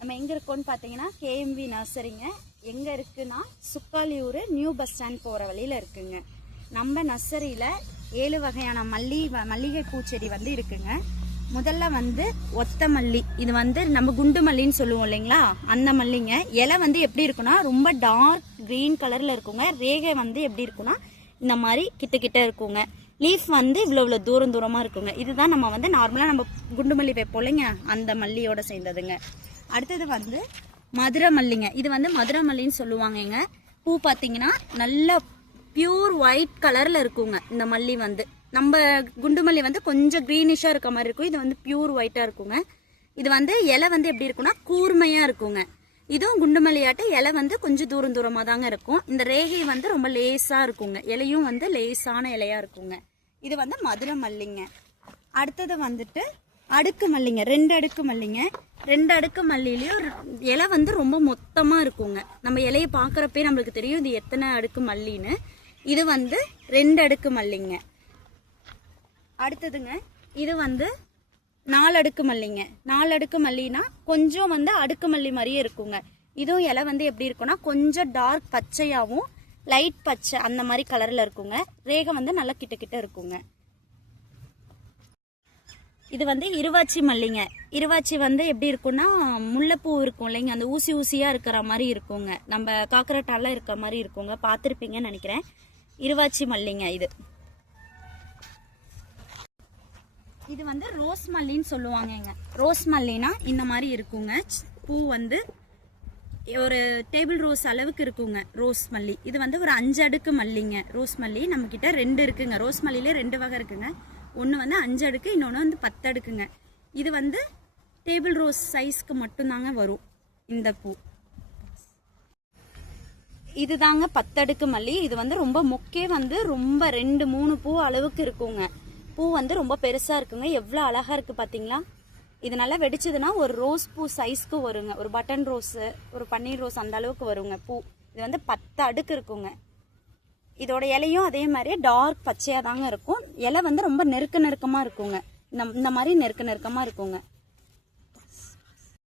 நம்ம எங்கே இருக்கோன்னு பார்த்தீங்கன்னா கேஎம்வி நர்சரிங்க. எங்கே இருக்குன்னா சுக்காலியூர் நியூ பஸ் ஸ்டாண்ட் போகிற வழியில் இருக்குங்க. நம்ம நர்சரியில் 7 வகையான மல்லிகை பூச்செடி வந்து இருக்குங்க. முதல்ல வந்து ஒத்த மல்லி, இது வந்து நம்ம குண்டு மல்லின்னு சொல்லுவோம் இல்லைங்களா, அந்த மல்லிங்க. இலை வந்து எப்படி இருக்குன்னா ரொம்ப டார்க் க்ரீன் கலரில் இருக்குங்க. ரேகை வந்து எப்படி இருக்குன்னா இந்த மாதிரி கிட்ட இருக்குங்க. லீஃப் வந்து இவ்வளோ தூரமாக இருக்குங்க. இதுதான் நம்ம வந்து நார்மலாக நம்ம குண்டு மல்லி வைப்போம் இல்லைங்க, அந்த மல்லியோட சேர்ந்ததுங்க. அடுத்தது வந்து மதுரை மல்லிங்க. இது வந்து மதுரை மல்லின்னு சொல்லுவாங்கங்க. பூ பார்த்தீங்கன்னா நல்ல பியூர் ஒயிட் கலரில் இருக்குங்க. இந்த மல்லி வந்து நம்ம குண்டு மல்லி வந்து கொஞ்சம் க்ரீனிஷாக இருக்க மாதிரி இருக்கும். இது வந்து பியூர் ஒயிட்டாக இருக்குங்க. இது வந்து இலை வந்து எப்படி இருக்குன்னா கூர்மையாக இருக்குங்க. இதுவும் குண்டு மல்லியாட்ட இலை வந்து கொஞ்சம் தூரமாக தாங்க இருக்கும். இந்த ரேகை வந்து ரொம்ப லேஸாக இருக்குங்க. இலையும் வந்து லேஸான இலையாக இருக்குங்க. இது வந்து மதுரை மல்லிங்க. அடுத்தது வந்துட்டு அடுக்கு மல்லிங்க. 2 அடுக்கு மல்லிங்க. 2 அடுக்கு மல்லிலையும் இலை வந்து ரொம்ப மொத்தமாக இருக்குங்க. நம்ம இலையை பார்க்குறப்பே நம்மளுக்கு தெரியும் இது எத்தனை அடுக்கு மல்லின்னு. இது வந்து 2 அடுக்கு மல்லிங்க. அடுத்ததுங்க இது வந்து 4 அடுக்கு மல்லிங்க. 4 அடுக்கு மல்லினா கொஞ்சம் வந்து அடுக்கு மல்லி மாதிரியே இருக்குங்க. இதுவும் இலை வந்து எப்படி இருக்குன்னா கொஞ்சம் டார்க் பச்சையாகவும் லைட் பச்சை அந்த மாதிரி கலரில் இருக்குங்க. ரேகை வந்து நல்லா கிட்ட இருக்குங்க. இது வந்து இருவாச்சி மல்லிங்க. இருவாச்சி வந்து எப்படி இருக்குன்னா முல்லைப்பூ இருக்கும் இல்லைங்க, அந்த ஊசியாக இருக்கிற மாதிரி இருக்குங்க. நம்ம காக்கரட்டால இருக்கிற மாதிரி இருக்குங்க. பார்த்துருப்பீங்கன்னு நினைக்கிறேன். இருவாச்சி மல்லிங்க. இது வந்து ரோஸ் மல்லின்னு சொல்லுவாங்கங்க. ரோஸ் மல்லினா இந்த மாதிரி இருக்குங்க. பூ வந்து ஒரு டேபிள் ரோஸ் அளவுக்கு இருக்குங்க ரோஸ் மல்லி. இது வந்து ஒரு 5 அடுக்கு மல்லிங்க. ரோஸ் மல்லி நம்ம கிட்ட 2 இருக்குங்க. ரோஸ் மல்லியில 2 வகை இருக்குங்க. ஒன்று வந்து 5 அடுக்கு, இன்னொன்று வந்து 10 அடுக்குங்க. இது வந்து டேபிள் ரோஸ் சைஸ்க்கு மட்டும்தாங்க வரும் இந்த பூ. இதுதாங்க 10 அடுக்கு மல்லி. இது வந்து ரொம்ப மொக்கே வந்து ரொம்ப 2-3 பூ அளவுக்கு இருக்குங்க. பூ வந்து ரொம்ப பெருசா இருக்குங்க. எவ்வளோ அழகா இருக்கு பார்த்தீங்களா. இது நல்லா வெடிச்சதுன்னா ஒரு ரோஸ் பூ சைஸ்க்கு வருங்க. ஒரு பட்டன் ரோஸ், ஒரு பன்னீர் ரோஸ் அந்த அளவுக்கு வருங்க பூ. இது வந்து 10 அடுக்கு இருக்குங்க. இதோட இலையும் அதே மாதிரியே டார்க் பச்சையாக தாங்க இருக்கும். இலை வந்து ரொம்ப நெருக்கமாக இருக்குங்க. இந்த மாதிரி நெருக்கமாக இருக்குங்க.